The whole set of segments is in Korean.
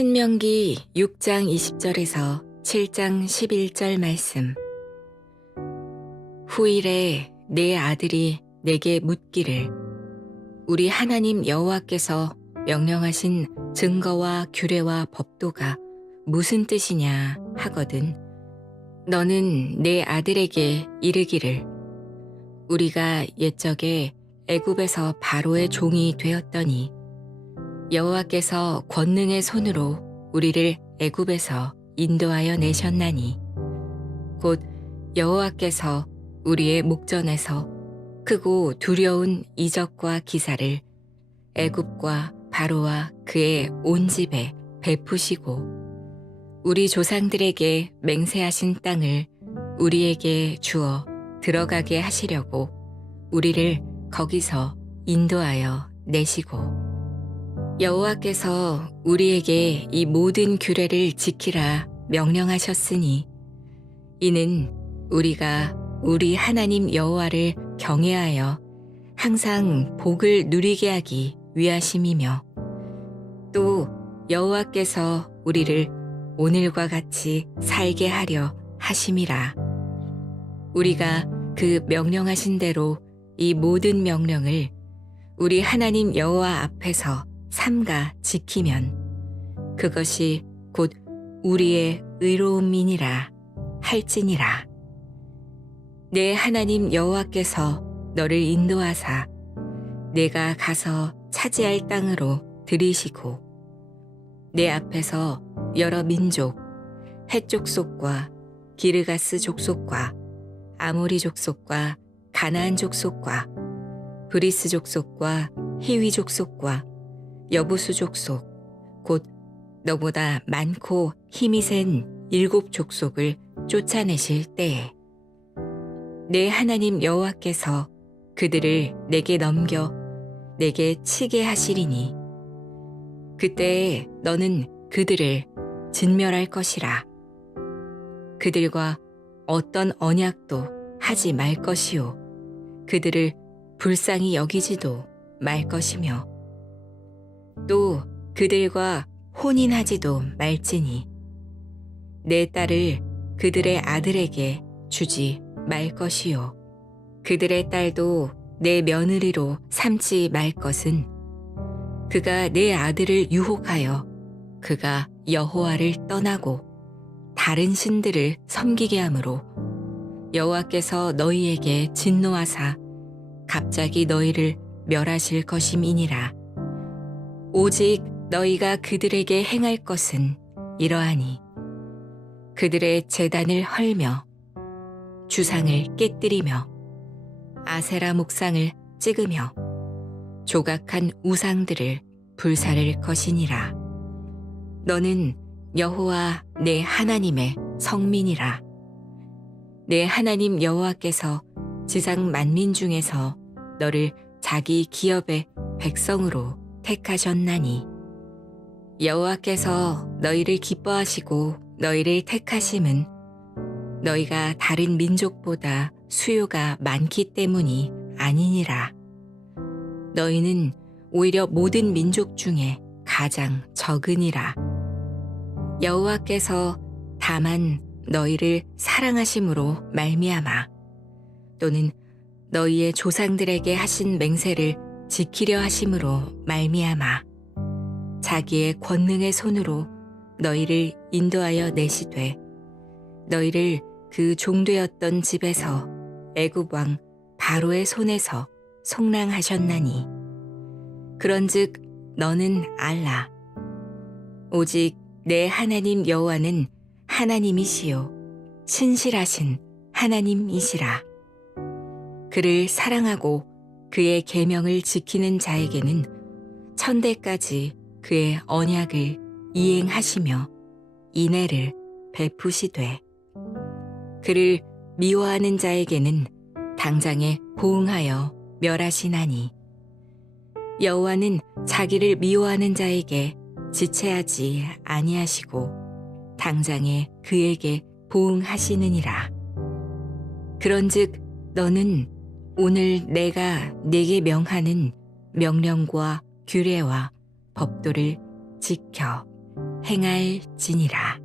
신명기 6장 20절에서 7장 11절 말씀. 후일에 내 아들이 내게 묻기를 우리 하나님 여호와께서 명령하신 증거와 규례와 법도가 무슨 뜻이냐 하거든. 너는 내 아들에게 이르기를 우리가 옛적에 애굽에서 바로의 종이 되었더니 여호와께서 권능의 손으로 우리를 애굽에서 인도하여 내셨나니 곧 여호와께서 우리의 목전에서 크고 두려운 이적과 기사를 애굽과 바로와 그의 온 집에 베푸시고 우리 조상들에게 맹세하신 땅을 우리에게 주어 들어가게 하시려고 우리를 거기서 인도하여 내시고 여호와께서 우리에게 이 모든 규례를 지키라 명령하셨으니 이는 우리가 우리 하나님 여호와를 경외하여 항상 복을 누리게 하기 위하심이며 또 여호와께서 우리를 오늘과 같이 살게 하려 하심이라. 우리가 그 명령하신 대로 이 모든 명령을 우리 하나님 여호와 앞에서 삼가 지키면 그것이 곧 우리의 의로움이니라 할지니라. 내 하나님 여호와께서 너를 인도하사 내가 가서 차지할 땅으로 들이시고 내 앞에서 여러 민족 헷 족속과 기르가스 족속과 아모리 족속과 가나안 족속과 브리스 족속과 히위 족속과 여부수 족속 곧 너보다 많고 힘이 센 7 족속을 쫓아내실 때에 내 하나님 여호와께서 그들을 내게 넘겨 내게 치게 하시리니 그때에 너는 그들을 진멸할 것이라. 그들과 어떤 언약도 하지 말 것이요 그들을 불쌍히 여기지도 말 것이며 또 그들과 혼인하지도 말지니 내 딸을 그들의 아들에게 주지 말 것이요 그들의 딸도 내 며느리로 삼지 말 것은 그가 내 아들을 유혹하여 그가 여호와를 떠나고 다른 신들을 섬기게 하므로 여호와께서 너희에게 진노하사 갑자기 너희를 멸하실 것임이니라. 오직 너희가 그들에게 행할 것은 이러하니 그들의 제단을 헐며 주상을 깨뜨리며 아세라 목상을 찍으며 조각한 우상들을 불사를 것이니라. 너는 여호와 내 하나님의 성민이라. 내 하나님 여호와께서 지상 만민 중에서 너를 자기 기업의 백성으로 택하셨나니 여호와께서 너희를 기뻐하시고 너희를 택하심은 너희가 다른 민족보다 수요가 많기 때문이 아니니라. 너희는 오히려 모든 민족 중에 가장 적으니라. 여호와께서 다만 너희를 사랑하심으로 말미암아 또는 너희의 조상들에게 하신 맹세를 지키려 하심으로 말미암아 자기의 권능의 손으로 너희를 인도하여 내시되 너희를 그 종되었던 집에서 애굽 왕 바로의 손에서 속량하셨나니 그런즉 너는 알라. 오직 내 하나님 여호와는 하나님이시요 신실하신 하나님이시라. 그를 사랑하고 그의 계명을 지키는 자에게는 천대까지 그의 언약을 이행하시며 인애를 베푸시되 그를 미워하는 자에게는 당장에 보응하여 멸하시나니 여호와는 자기를 미워하는 자에게 지체하지 아니하시고 당장에 그에게 보응하시느니라. 그런즉 너는 오늘 내가 네게 명하는 명령과 규례와 법도를 지켜 행할지니라.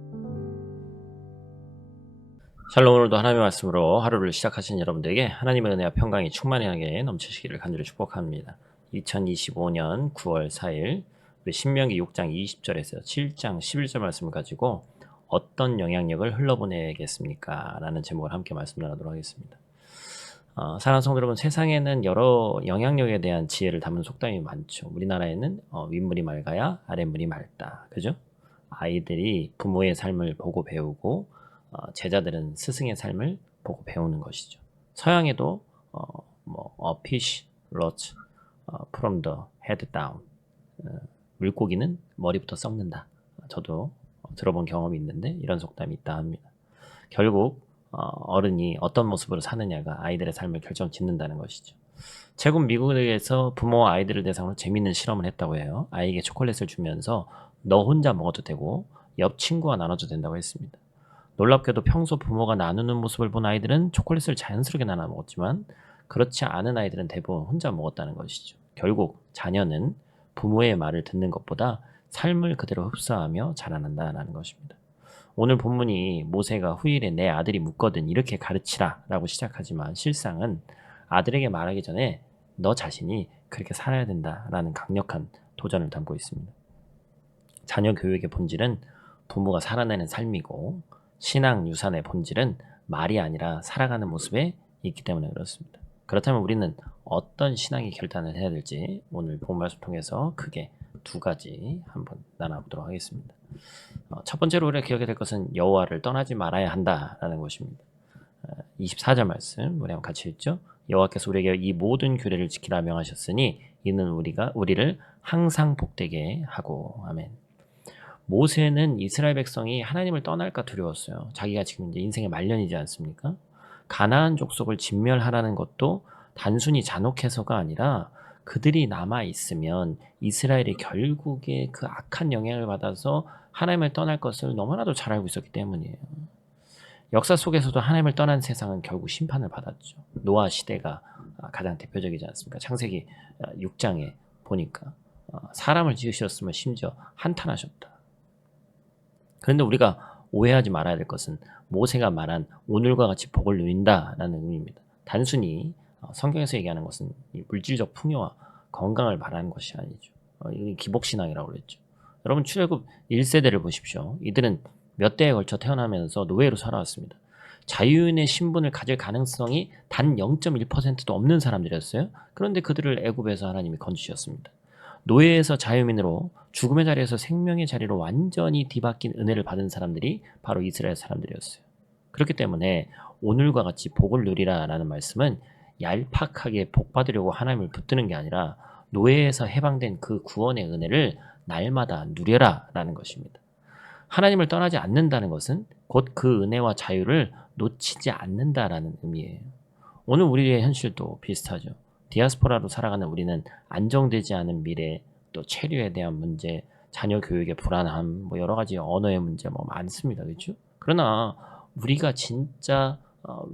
샬롬. 오늘도 하나님의 말씀으로 하루를 시작하신 여러분들에게 하나님의 은혜와 평강이 충만하게 넘치시기를 간절히 축복합니다. 2025년 9월 4일 우리 신명기 6장 20절에서 7장 11절 말씀을 가지고 어떤 영향력을 흘러보내겠습니까? 라는 제목을 함께 말씀 나누도록 하겠습니다. 사랑하는 성도 여러분, 세상에는 여러 영향력에 대한 지혜를 담은 속담이 많죠. 우리나라에는 윗물이 맑아야 아랫물이 맑다. 그죠? 아이들이 부모의 삶을 보고 배우고 제자들은 스승의 삶을 보고 배우는 것이죠. 서양에도 a fish rots from the head down. 물고기는 머리부터 썩는다. 저도 들어본 경험이 있는데 이런 속담이 있다 합니다. 결국 어른이 어떤 모습으로 사느냐가 아이들의 삶을 결정짓는다는 것이죠. 최근 미국에서 부모와 아이들을 대상으로 재미있는 실험을 했다고 해요. 아이에게 초콜릿을 주면서 너 혼자 먹어도 되고 옆 친구와 나눠도 된다고 했습니다. 놀랍게도 평소 부모가 나누는 모습을 본 아이들은 초콜릿을 자연스럽게 나눠 먹었지만 그렇지 않은 아이들은 대부분 혼자 먹었다는 것이죠. 결국 자녀는 부모의 말을 듣는 것보다 삶을 그대로 흡수하며 자라난다는 것입니다. 오늘 본문이 모세가 후일에 내 아들이 묻거든 이렇게 가르치라 라고 시작하지만 실상은 아들에게 말하기 전에 너 자신이 그렇게 살아야 된다라는 강력한 도전을 담고 있습니다. 자녀 교육의 본질은 부모가 살아내는 삶이고 신앙 유산의 본질은 말이 아니라 살아가는 모습에 있기 때문에 그렇습니다. 그렇다면 우리는 어떤 신앙의 결단을 해야 될지 오늘 본 말씀 통해서 크게 두 가지 한번 나눠보도록 하겠습니다. 첫 번째로 우리가 기억해야 될 것은 여호와를 떠나지 말아야 한다라는 것입니다. 24절 말씀 우리 한번 같이 읽죠. 여호와께서 우리에게 이 모든 규례를 지키라 명하셨으니 이는 우리를 항상 복되게 하고. 아멘. 모세는 이스라엘 백성이 하나님을 떠날까 두려웠어요. 자기가 지금 이제 인생의 말년이지 않습니까? 가나안 족속을 진멸하라는 것도 단순히 잔혹해서가 아니라 그들이 남아 있으면 이스라엘이 결국에 그 악한 영향을 받아서 하나님을 떠날 것을 너무나도 잘 알고 있었기 때문이에요. 역사 속에서도 하나님을 떠난 세상은 결국 심판을 받았죠. 노아 시대가 가장 대표적이지 않습니까? 창세기 6장에 보니까 사람을 지으셨으면 심지어 한탄하셨다. 그런데 우리가 오해하지 말아야 될 것은 모세가 말한 오늘과 같이 복을 누린다라는 의미입니다. 단순히 성경에서 얘기하는 것은 물질적 풍요와 건강을 바라는 것이 아니죠. 이게 기복신앙이라고 그랬죠. 여러분 출애굽 1세대를 보십시오. 이들은 몇 대에 걸쳐 태어나면서 노예로 살아왔습니다. 자유인의 신분을 가질 가능성이 단 0.1%도 없는 사람들이었어요. 그런데 그들을 애굽에서 하나님이 건지셨습니다. 노예에서 자유민으로 죽음의 자리에서 생명의 자리로 완전히 뒤바뀐 은혜를 받은 사람들이 바로 이스라엘 사람들이었어요. 그렇기 때문에 오늘과 같이 복을 누리라 라는 말씀은 얄팍하게 복 받으려고 하나님을 붙드는 게 아니라 노예에서 해방된 그 구원의 은혜를 날마다 누려라 라는 것입니다. 하나님을 떠나지 않는다는 것은 곧 그 은혜와 자유를 놓치지 않는다라는 의미예요. 오늘 우리의 현실도 비슷하죠. 디아스포라로 살아가는 우리는 안정되지 않은 미래, 또 체류에 대한 문제, 자녀 교육의 불안함, 여러 가지 언어의 문제 많습니다. 그렇죠? 그러나 우리가 진짜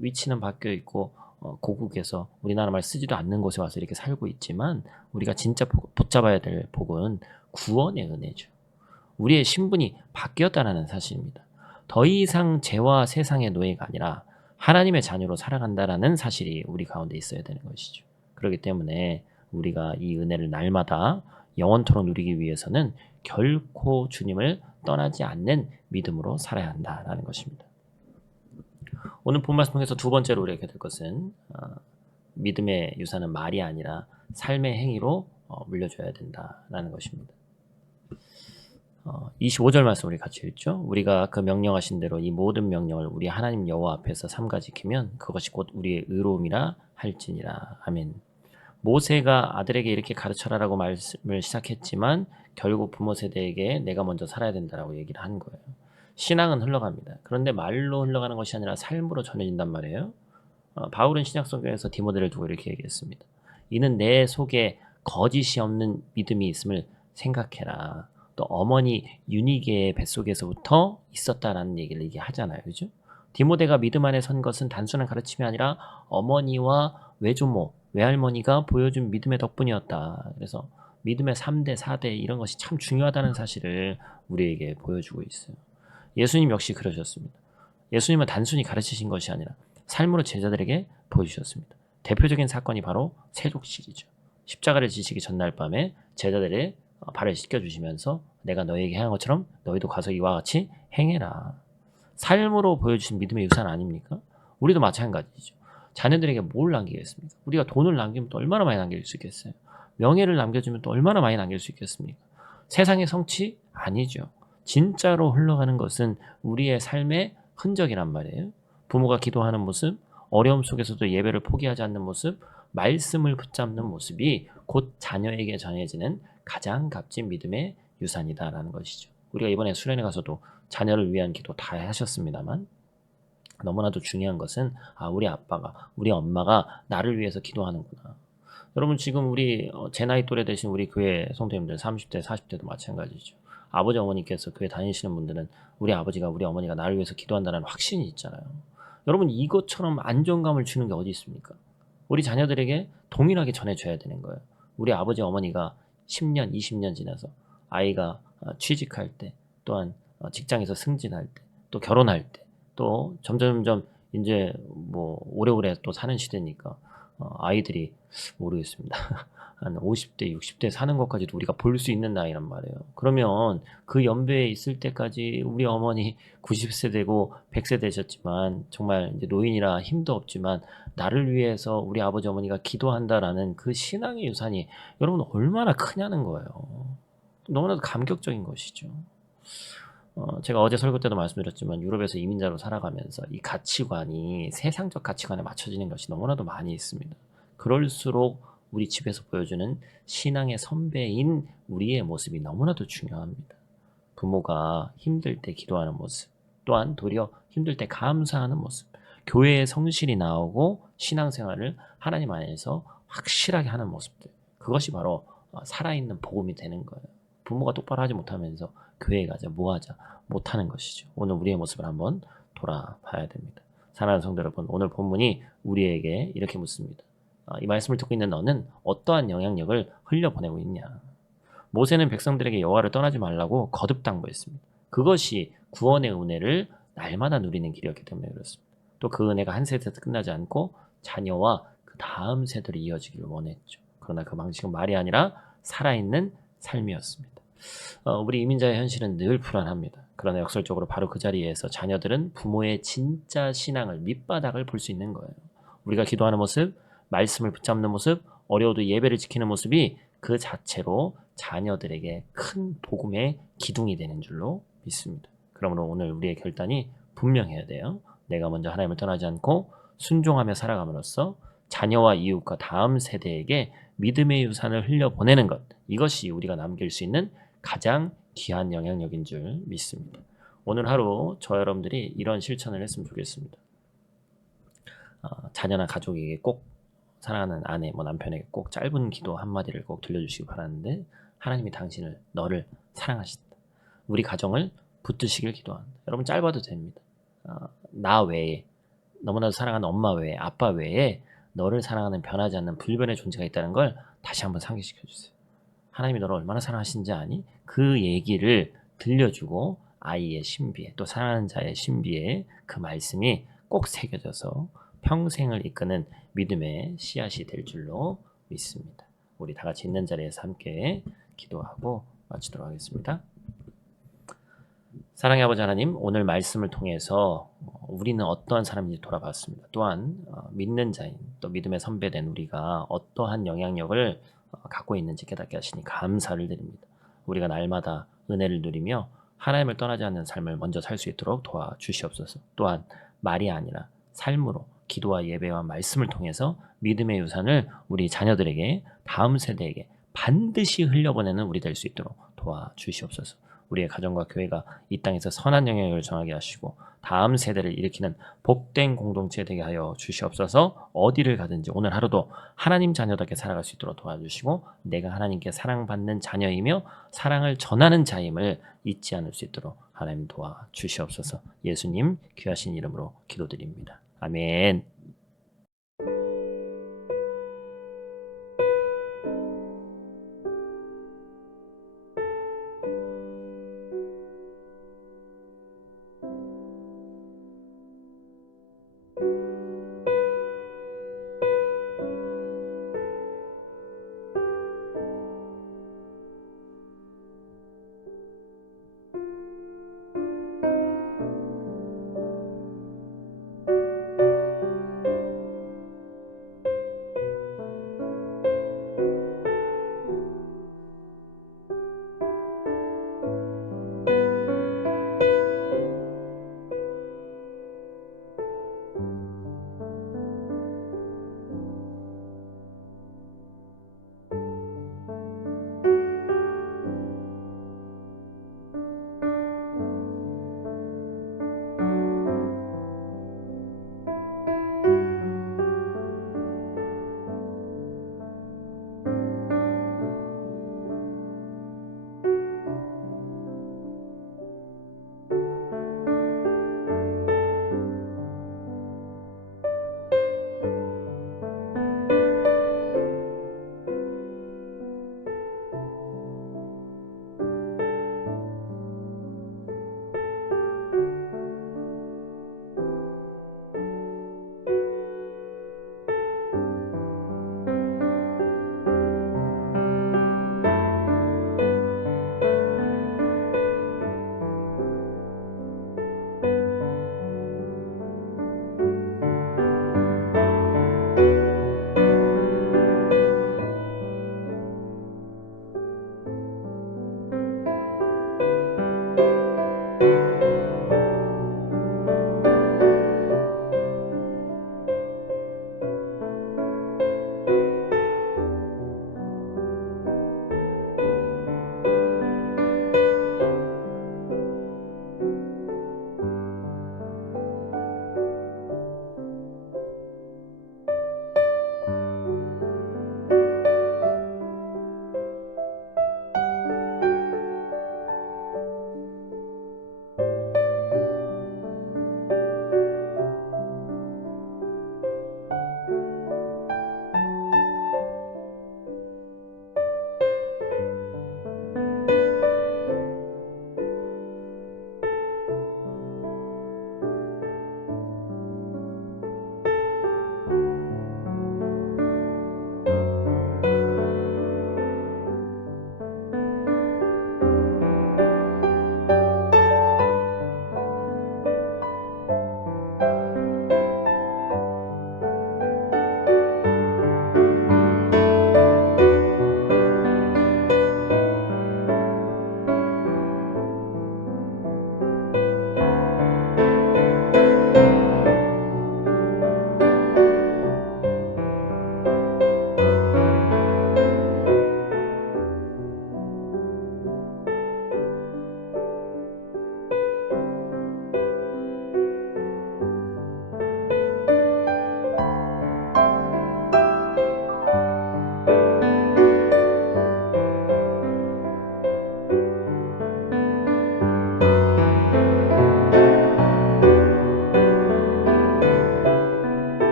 위치는 바뀌어 있고 고국에서 우리나라 말 쓰지도 않는 곳에 와서 이렇게 살고 있지만 우리가 진짜 붙잡아야 될 복은 구원의 은혜죠. 우리의 신분이 바뀌었다는 사실입니다. 더 이상 죄와 세상의 노예가 아니라 하나님의 자녀로 살아간다라는 사실이 우리 가운데 있어야 되는 것이죠. 그렇기 때문에 우리가 이 은혜를 날마다 영원토록 누리기 위해서는 결코 주님을 떠나지 않는 믿음으로 살아야 한다라는 것입니다. 오늘 본 말씀 통해서 두 번째로 우리가 될 것은 믿음의 유산은 말이 아니라 삶의 행위로 물려줘야 된다라는 것입니다. 25절 말씀 우리 같이 읽죠. 우리가 그 명령하신 대로 이 모든 명령을 우리 하나님 여호와 앞에서 삼가 지키면 그것이 곧 우리의 의로움이라 할지니라. 아멘. 모세가 아들에게 이렇게 가르쳐라라고 말씀을 시작했지만 결국 부모 세대에게 내가 먼저 살아야 된다라고 얘기를 한 거예요. 신앙은 흘러갑니다. 그런데 말로 흘러가는 것이 아니라 삶으로 전해진단 말이에요. 바울은 신약성경에서 디모데를 두고 이렇게 얘기했습니다. 이는 내 속에 거짓이 없는 믿음이 있음을 생각해라. 또 어머니 유니게의 뱃속에서부터 있었다라는 얘기를 얘기하잖아요. 그죠? 디모데가 믿음 안에 선 것은 단순한 가르침이 아니라 어머니와 외조모, 외할머니가 보여준 믿음의 덕분이었다. 그래서 믿음의 3대, 4대 이런 것이 참 중요하다는 사실을 우리에게 보여주고 있어요. 예수님 역시 그러셨습니다. 예수님은 단순히 가르치신 것이 아니라 삶으로 제자들에게 보여주셨습니다. 대표적인 사건이 바로 세족식이죠. 십자가를 지시기 전날 밤에 제자들의 발을 씻겨주시면서 내가 너에게 행한 것처럼 너희도 가서 이와 같이 행해라. 삶으로 보여주신 믿음의 유산 아닙니까? 우리도 마찬가지죠. 자녀들에게 뭘 남기겠습니까? 우리가 돈을 남기면 또 얼마나 많이 남길 수 있겠어요? 명예를 남겨주면 또 얼마나 많이 남길 수 있겠습니까? 세상의 성취? 아니죠. 진짜로 흘러가는 것은 우리의 삶의 흔적이란 말이에요. 부모가 기도하는 모습, 어려움 속에서도 예배를 포기하지 않는 모습, 말씀을 붙잡는 모습이 곧 자녀에게 전해지는 가장 값진 믿음의 유산이다라는 것이죠. 우리가 이번에 수련회 가서도 자녀를 위한 기도 다 하셨습니다만 너무나도 중요한 것은 우리 아빠가, 우리 엄마가 나를 위해서 기도하는구나. 여러분 지금 우리 제 나이 또래 되신 우리 교회 성도님들 30대, 40대도 마찬가지죠. 아버지 어머니께서 교회 다니시는 분들은 우리 아버지가, 우리 어머니가 나를 위해서 기도한다는 확신이 있잖아요. 여러분 이것처럼 안정감을 주는 게 어디 있습니까? 우리 자녀들에게 동일하게 전해줘야 되는 거예요. 우리 아버지 어머니가 10년, 20년 지나서 아이가 취직할 때, 또한 직장에서 승진할 때, 또 결혼할 때, 또 점점 이제 뭐 오래오래 또 사는 시대니까 아이들이 모르겠습니다. 한 50대, 60대 사는 것까지도 우리가 볼 수 있는 나이란 말이에요. 그러면 그 연배에 있을 때까지 우리 어머니 90세 되고 100세 되셨지만 정말 이제 노인이라 힘도 없지만 나를 위해서 우리 아버지 어머니가 기도한다라는 그 신앙의 유산이 여러분 얼마나 크냐는 거예요. 너무나도 감격적인 것이죠. 제가 어제 설교 때도 말씀드렸지만 유럽에서 이민자로 살아가면서 이 가치관이 세상적 가치관에 맞춰지는 것이 너무나도 많이 있습니다. 그럴수록 우리 집에서 보여주는 신앙의 선배인 우리의 모습이 너무나도 중요합니다. 부모가 힘들 때 기도하는 모습, 또한 도리어 힘들 때 감사하는 모습, 교회에 성실히 나오고 신앙생활을 하나님 안에서 확실하게 하는 모습들, 그것이 바로 살아있는 복음이 되는 거예요. 부모가 똑바로 하지 못하면서 교회에 가자, 뭐 하자 못하는 것이죠. 오늘 우리의 모습을 한번 돌아봐야 됩니다. 사랑하는 성도 여러분, 오늘 본문이 우리에게 이렇게 묻습니다. 이 말씀을 듣고 있는 너는 어떠한 영향력을 흘려보내고 있냐? 모세는 백성들에게 여호와를 떠나지 말라고 거듭 당부했습니다. 그것이 구원의 은혜를 날마다 누리는 길이었기 때문에 그렇습니다. 또 그 은혜가 한 세대에서 끝나지 않고 자녀와 그 다음 세대로 이어지기를 원했죠. 그러나 그 방식은 말이 아니라 살아있는 삶이었습니다. 우리 이민자의 현실은 늘 불안합니다. 그러나 역설적으로 바로 그 자리에서 자녀들은 부모의 진짜 신앙을, 밑바닥을 볼 수 있는 거예요. 우리가 기도하는 모습, 말씀을 붙잡는 모습, 어려워도 예배를 지키는 모습이 그 자체로 자녀들에게 큰 복음의 기둥이 되는 줄로 믿습니다. 그러므로 오늘 우리의 결단이 분명해야 돼요. 내가 먼저 하나님을 떠나지 않고 순종하며 살아감으로써 자녀와 이웃과 다음 세대에게 믿음의 유산을 흘려보내는 것, 이것이 우리가 남길 수 있는 가장 귀한 영향력인 줄 믿습니다. 오늘 하루 저 여러분들이 이런 실천을 했으면 좋겠습니다. 자녀나 가족에게 꼭, 사랑하는 아내, 남편에게 꼭 짧은 기도 한마디를 꼭 들려주시기 바라는데, 하나님이 당신을, 너를 사랑하신다. 우리 가정을 붙드시길 기도한다. 여러분 짧아도 됩니다. 나 외에, 너무나도 사랑하는 엄마 외에, 아빠 외에 너를 사랑하는 변하지 않는 불변의 존재가 있다는 걸 다시 한번 상기시켜주세요. 하나님이 너를 얼마나 사랑하신지 아니? 그 얘기를 들려주고 아이의 신비에, 또 사랑하는 자의 신비에 그 말씀이 꼭 새겨져서 평생을 이끄는 믿음의 씨앗이 될 줄로 믿습니다. 우리 다 같이 있는 자리에서 함께 기도하고 마치도록 하겠습니다. 사랑의 아버지 하나님, 오늘 말씀을 통해서 우리는 어떠한 사람인지 돌아봤습니다. 또한 믿는 자인, 또 믿음의 선배된 우리가 어떠한 영향력을 갖고 있는지 깨닫게 하시니 감사를 드립니다. 우리가 날마다 은혜를 누리며 하나님을 떠나지 않는 삶을 먼저 살 수 있도록 도와주시옵소서. 또한 말이 아니라 삶으로 기도와 예배와 말씀을 통해서 믿음의 유산을 우리 자녀들에게, 다음 세대에게 반드시 흘려보내는 우리 될 수 있도록 도와주시옵소서. 우리의 가정과 교회가 이 땅에서 선한 영향력을 정하게 하시고 다음 세대를 일으키는 복된 공동체 되게 하여 주시옵소서. 어디를 가든지 오늘 하루도 하나님 자녀답게 살아갈 수 있도록 도와주시고 내가 하나님께 사랑받는 자녀이며 사랑을 전하는 자임을 잊지 않을 수 있도록 하나님 도와주시옵소서. 예수님 귀하신 이름으로 기도드립니다. 아멘.